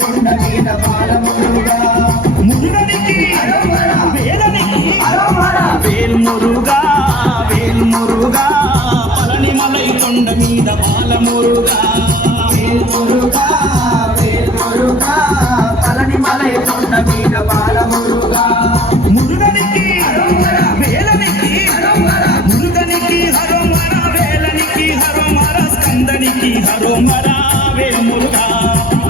కొండ మీద బాలమురుగా మురుగనికి వేదనికి వేల్మురుగా వేల్మురుగా పళనిమలై కొండ మీద బాలమురుగా వేల్మురుగా వేల్మురుగా పళనిమలై కొండ మీద బాలమురుగా మురుగనికి వేలనికి మురుగనికి హరోమర వేలనికి హరోమర స్కందనికి హరోమర వేల్మురుగా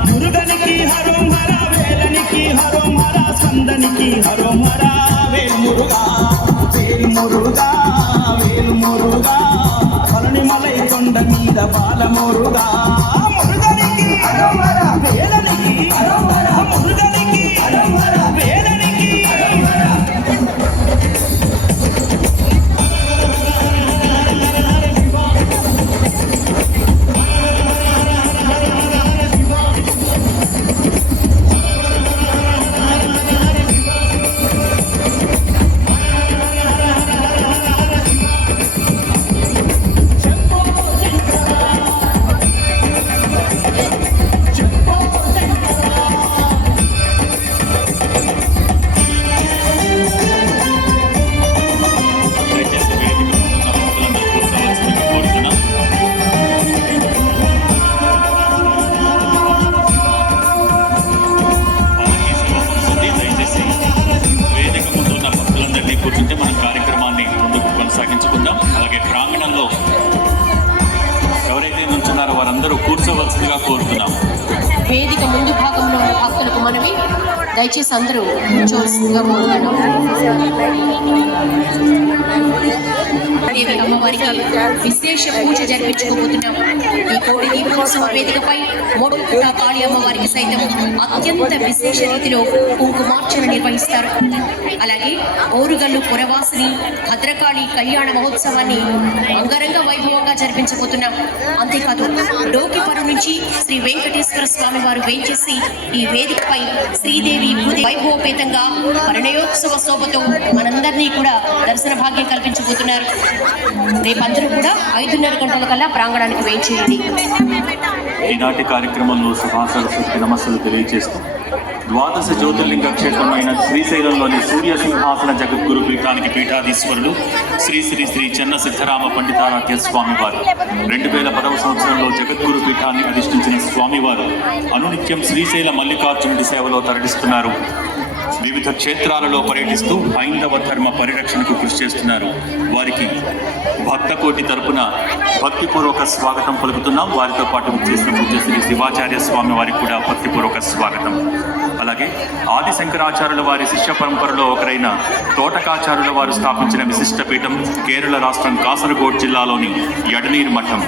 మురుగనికి హరోమర వేలనికి హరోమర స్కందనికి హరోమర వేల్మురుగా వేల్మురుగా వేల్మురుగా పళనిమలై కొండ మీద బాలమురుగా మురుగనికి హరోమర వేలనికి హరోమర మురుగనికి హరోమర వేలనికి కూర్చుంటే మనం కార్యక్రమాన్ని ముందుకు కొనసాగించుకుందాం. అలాగే ప్రాంగణంలో ఎవరైతే నుంచున్నారో వారందరూ కూర్చోవలసిందిగా కోరుతున్నాం. వేదిక ముందు భాగంలో ఉన్న భక్తులకు మనవి, దయచేసి అందరూ కూర్చోవలసిందిగా కోరుతున్నాం. అమ్మవారికి విశేష పూజ జరిపించుకోబోతున్నాం. ఈ కోడి దీపోత్సవ వేదికపై మోడుపుట కాళీ అమ్మవారికి సైతం అత్యంత విశేష రీతిలో కుంకుమార్చన నిర్వహిస్తారు. అలాగే ఓరుగల్లు పురవాసిని భద్రకాళి కళ్యాణ మహోత్సవాన్ని అంగరంగ వైభవంగా జరిపించబోతున్నాం. అంతేకాదు డోకిపరు నుంచి శ్రీ వెంకటేశ్వర స్వామి వారు వేంచేసి ఈ వేదికపై శ్రీదేవి వైభవపేతంగా పరిణయోత్సవ శోభతో మనందరినీ కూడా దర్శన భాగ్యం కల్పించబోతున్నారు. రేపందరూ కూడా 5:30 గంటల కల్లా ప్రాంగణానికి వేయించేయండి. ఈనాటి కార్యక్రమంలో సభాసరస్వతికి నమస్సులు తెలియజేస్తూ ద్వాదశ జ్యోతిర్లింగ క్షేత్రమైన శ్రీశైలంలోని సూర్య సింహాసన జగద్గురు పీఠానికి పీఠాధీశ్వరులు శ్రీ శ్రీ శ్రీ చెన్న సిద్ధరామ పండితారాధ్య స్వామివారు 2010 సంవత్సరంలో జగద్గురు పీఠాన్ని అధిష్ఠించిన స్వామివారు అనునిత్యం శ్రీశైల మల్లికార్జునుడి సేవలో తరలిస్తున్నారు. వివిధ క్షేత్రాలలో పర్యటిస్తూ హైందవ ధర్మ పరిరక్షణకు కృషి చేస్తున్నారు. వారికి భక్తకోటి తరపున భక్తిపూర్వక స్వాగతం పలుకుతున్నాం. వారితో పాటు చేసిన పూజ శ్రీ శివాచార్య స్వామి వారికి కూడా భక్తిపూర్వక స్వాగతం. అలాగే ఆది శంకరాచార్యుల వారి శిష్య పరంపరలో ఒకరైన తోటకాచార్యుల వారు స్థాపించిన విశిష్ట పీఠం కేరళ రాష్ట్రం కాసరగోడ్ జిల్లాలోని యడనీర్ మఠం.